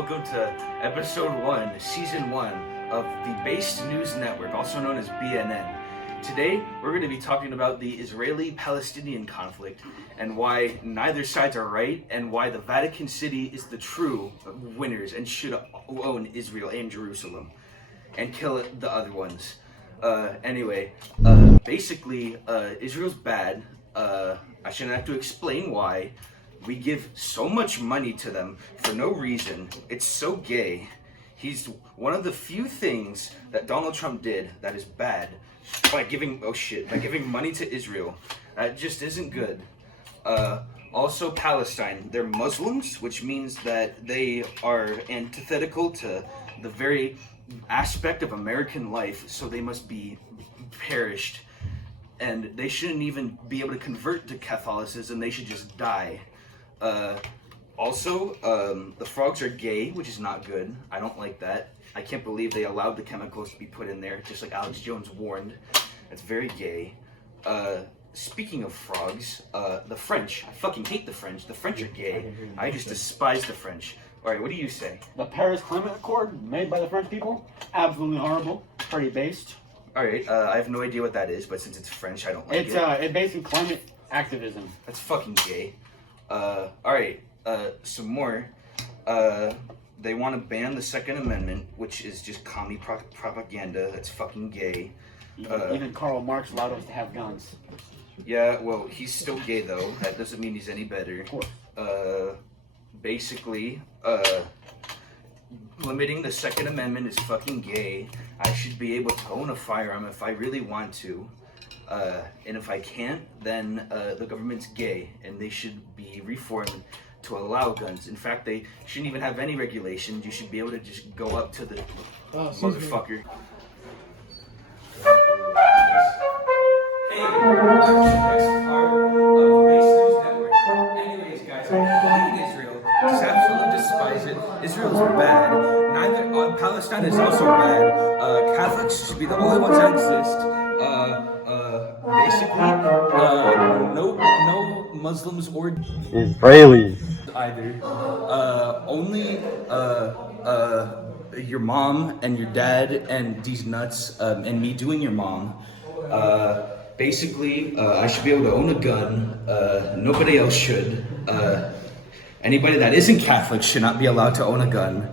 welcome to episode 1, season 1 of the Based News Network, also known as BNN. Today, we're going to be talking about the Israeli-Palestinian conflict and why neither sides are right and why the Vatican City is the true winners and should own Israel and Jerusalem and kill the other ones. Basically, Israel's bad. I shouldn't have to explain why. We give so much money to them for no reason. It's so gay. He's one of the few things that Donald Trump did that is bad by giving money to Israel. That just isn't good. Also Palestine. They're Muslims, which means that they are antithetical to the very aspect of American life, so they must be perished. And they shouldn't even be able to convert to Catholicism. They should just die. The frogs are gay, which is not good. I don't like that. I can't believe they allowed the chemicals to be put in there, just like Alex Jones warned. That's very gay. Speaking of frogs, the French. I fucking hate the French. The French are gay. I just despise the French. Alright, what do you say? The Paris Climate Accord, made by the French people, absolutely horrible. Pretty based. Alright, I have no idea what that is, but since it's French, I don't like it. It's based in climate activism. That's fucking gay. Some more. They want to ban the Second Amendment, which is just commie propaganda. That's fucking gay. Even Karl Marx allowed us to have guns. Yeah, well, he's still gay, though. That doesn't mean he's any better. Of course. Limiting the Second Amendment is fucking gay. I should be able to own a firearm if I really want to. And if I can't, then the government's gay, and they should be reformed to allow guns. In fact, they shouldn't even have any regulations. You should be able to just go up to the motherfucker. Hey, next part of Base News Network. Anyways, guys, I hate Israel. Just absolutely despise it. Israel's bad. Palestine is also bad. Catholics should be the only ones that exist. No Muslims or Israelis either. Only your mom and your dad and these nuts and me doing your mom. I should be able to own a gun. Nobody else should. Anybody that isn't Catholic should not be allowed to own a gun.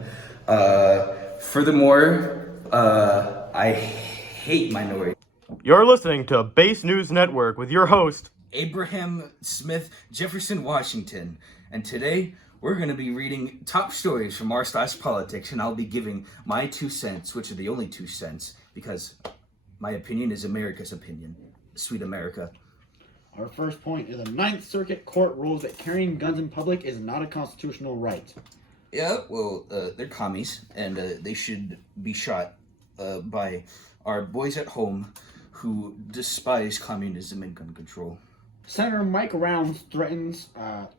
Furthermore, I hate minorities. You're listening to Base News Network with your host, Abraham Smith Jefferson Washington. And today, we're going to be reading top stories from r/politics, and I'll be giving my 2 cents, which are the only 2 cents, because my opinion is America's opinion. Sweet America. Our first point is the Ninth Circuit Court rules that carrying guns in public is not a constitutional right. Yeah, well, they're commies, and they should be shot by our boys at home who despise communism and gun control. Senator Mike Rounds threatens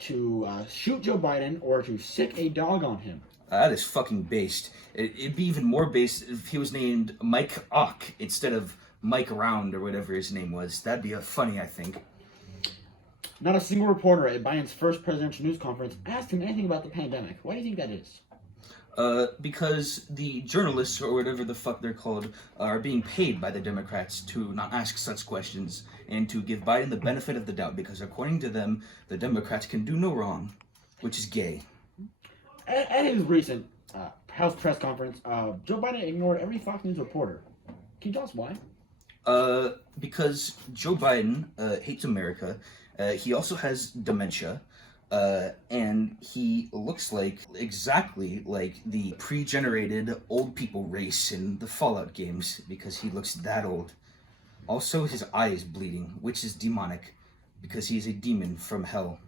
to shoot Joe Biden or to sick a dog on him. That is fucking based. It'd be even more based if he was named Mike Ock instead of Mike Round or whatever his name was. That'd be funny, I think. Not a single reporter at Biden's first presidential news conference asked him anything about the pandemic. Why do you think that is? Because the journalists, or whatever the fuck they're called, are being paid by the Democrats to not ask such questions and to give Biden the benefit of the doubt, because according to them, the Democrats can do no wrong, which is gay. At his recent House press conference, Joe Biden ignored every Fox News reporter. Can you tell us why? Because Joe Biden hates America. He also has dementia. And he looks exactly like the pre-generated old people race in the Fallout games, because he looks that old. Also, his eye is bleeding, which is demonic, because he is a demon from hell.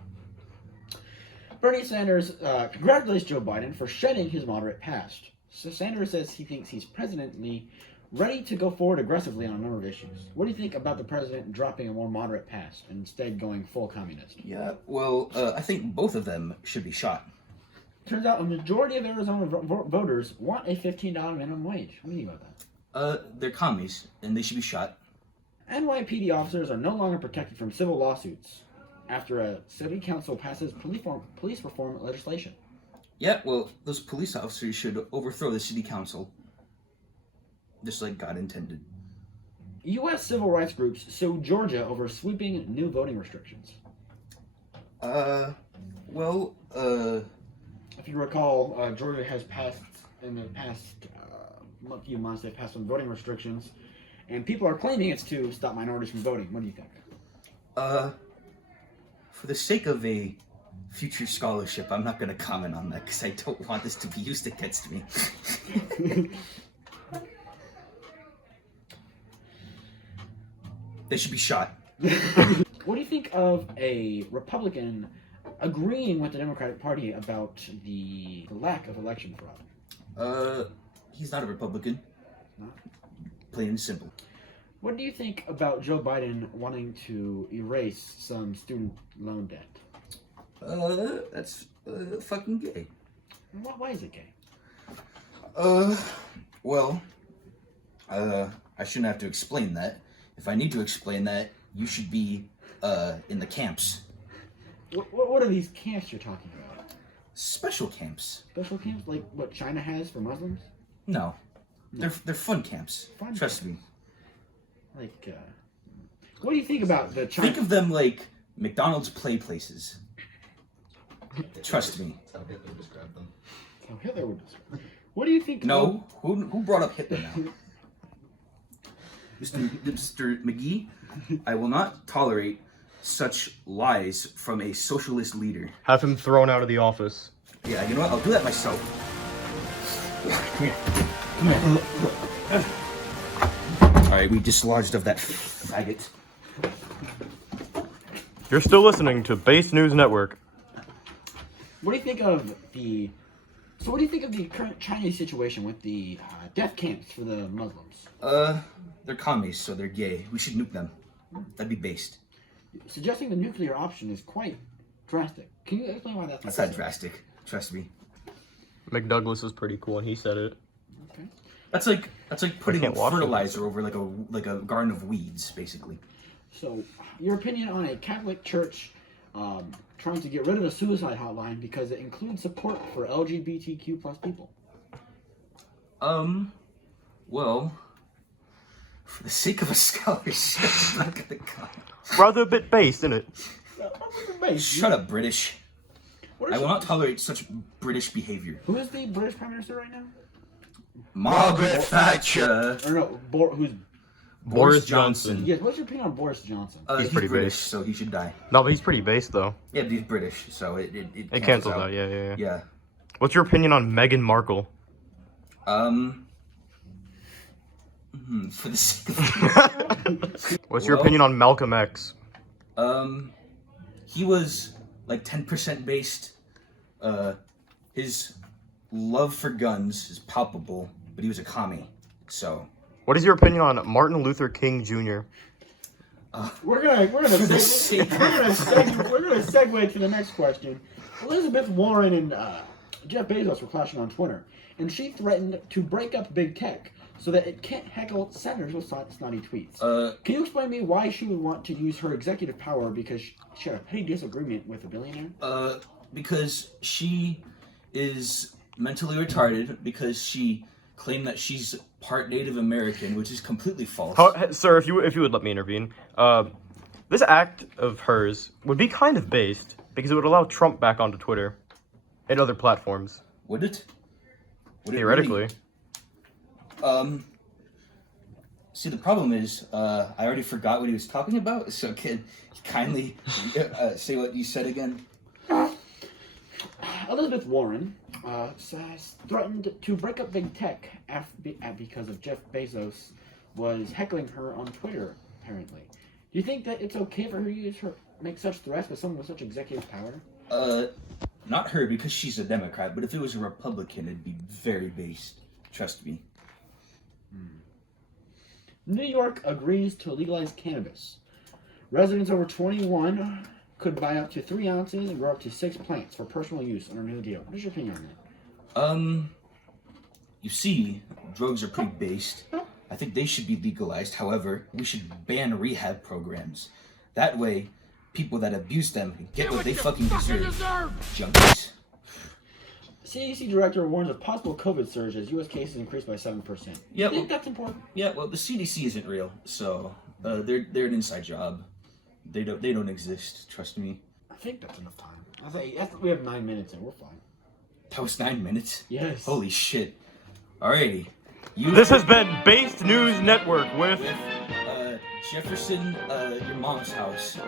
Bernie Sanders congratulates Joe Biden for shedding his moderate past. So Sanders says he thinks he's presidentially ready to go forward aggressively on a number of issues. What do you think about the president dropping a more moderate past and instead going full communist? Yeah, well, I think both of them should be shot. Turns out a majority of Arizona voters want a $15 minimum wage. What do you think about that? They're commies, and they should be shot. NYPD officers are no longer protected from civil lawsuits after a city council passes police reform legislation. Yeah, well, those police officers should overthrow the city council. Just like God intended. U.S. civil rights groups sue Georgia over sweeping new voting restrictions. If you recall, Georgia has passed, in the past few months, they've passed some voting restrictions, and people are claiming it's to stop minorities from voting. What do you think? For the sake of a future scholarship, I'm not going to comment on that because I don't want this to be used against me. They should be shot. What do you think of a Republican agreeing with the Democratic Party about the lack of election fraud? He's not a Republican. No? Plain and simple. What do you think about Joe Biden wanting to erase some student loan debt? That's fucking gay. Why is it gay? I shouldn't have to explain that. If I need to explain that, you should be, in the camps. What are these camps you're talking about? Special camps. Special camps? Like what China has for Muslims? No. They're fun camps. Fun Trust camps. me. Like, what do you think about the China... Think of them like McDonald's play places. Trust me. That's how Hitler described them. How Hitler would describe. What do you think... No. Who brought up Hitler now? Mr. McGee, I will not tolerate such lies from a socialist leader. Have him thrown out of the office. Yeah, you know what? I'll do that myself. Come here. Alright, we dislodged of that faggot. You're still listening to Base News Network. What do you think of the... So what do you think of the current Chinese situation with the death camps for the Muslims? They're commies, so they're gay. We should nuke them. That'd be based. Suggesting the nuclear option is quite drastic. Can you explain why that's That's not drastic. Trust me. McDouglas is pretty cool, and he said it. Okay. That's like putting can't watch fertilizer over like a garden of weeds, basically. So, your opinion on a Catholic church trying to get rid of a suicide hotline because it includes support for LGBTQ plus people? Well, for the sake of a scholarship, I'm not gonna comment. Rather a bit based, isn't it? Shut up, British. What I are will not tolerate such British behavior. Who is the British Prime Minister right now? Margaret Thatcher. Or no, who's... Boris Johnson. Yes, what's your opinion on Boris Johnson? He's pretty British, based. so he should die. No, but he's pretty based, though. Yeah, but he's British, so it It cancels out, yeah. Yeah. What's your opinion on Meghan Markle? For the sake of What's your opinion on Malcolm X? he was like 10% based. His love for guns is palpable, but he was a commie. So, What is your opinion on Martin Luther King Jr.? We're gonna segue to the next question. Elizabeth Warren and Jeff Bezos were clashing on Twitter, and she threatened to break up big tech so that it can't heckle senators with snotty tweets. Can you explain to me why she would want to use her executive power because she had a petty disagreement with a billionaire? because she is mentally retarded because she claimed that she's part Native American, which is completely false. Sir, if you would let me intervene, this act of hers would be kind of based because it would allow Trump back onto Twitter and other platforms. Would it? Would it Theoretically. really? See, the problem is, I already forgot what he was talking about, so can you kindly say what you said again? Elizabeth Warren threatened to break up big tech because of Jeff Bezos was heckling her on Twitter, apparently. Do you think that it's okay for her to make such threats with someone with such executive power? Not her, because she's a Democrat, but if it was a Republican, it'd be very based. Trust me. New York agrees to legalize cannabis. Residents over 21 could buy up to 3 ounces and grow up to 6 plants for personal use under a new deal. What's your opinion on that? You see, drugs are pretty based. I think they should be legalized. However, we should ban rehab programs. That way, people that abuse them get what they fucking deserve. Junkies. CDC director warns of possible COVID surge as U.S. cases increase by 7%. Yeah, I think that's important. Yeah, well, the CDC isn't real, so they're an inside job. They don't exist. Trust me. I think that's enough time. We have 9 minutes and we're fine. That was 9 minutes. Yes. Holy shit. Alrighty. This has been Based News Network with Jefferson, your mom's house.